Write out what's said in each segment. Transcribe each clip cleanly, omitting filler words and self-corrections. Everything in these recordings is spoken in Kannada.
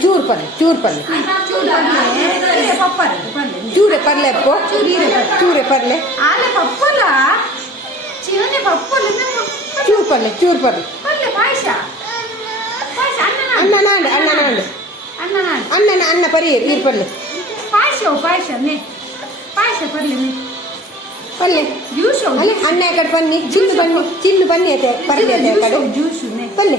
ಚೂರು ಪಲ್ಲೆ ಚೂರೆ ಪಲ್ಲೆ ಅಪ್ಪು ಚೂರೆ ಪಲ್ಲೆ ಚೂರು ಪಲ್ಲೆ ಅನ್ನ ಪರಿಯರು ಈರು ಪಲ್ಲೆ ಪಲ್ಲೆ ಅಲ್ಲ ಅನ್ನ ಕಡೆ ಬನ್ನಿ ಚಿನ್ನು ಬನ್ನಿ ಅದೇ ಪಲ್ಲೆ ಅದೇ ಕಡೆ ಪಲ್ಲೆ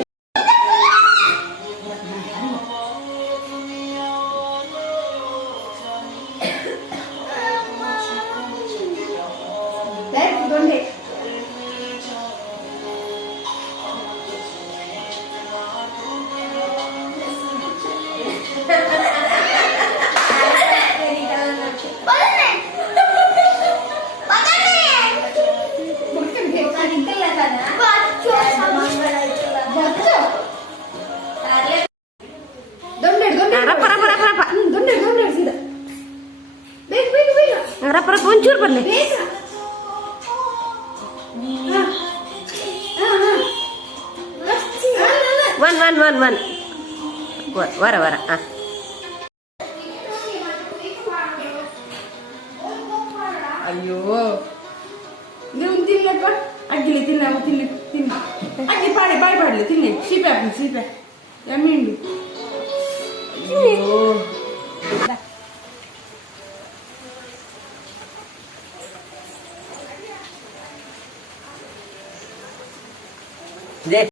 ಒಂಚೂರು ಬರ್ಲಿ ವರ ಅಯ್ಯೋ ನೀವು ತಿನ್ನಪ್ಪ ಅಗ್ಗಿಲಿ ತಿನ್ನ ಅಗ್ಗಿ ಬಾಯಿ ಬಾಡ್ಲಿ ತಿನ್ನಿ ಸೀಪೆ ಎಮ್ಮಿಂಡು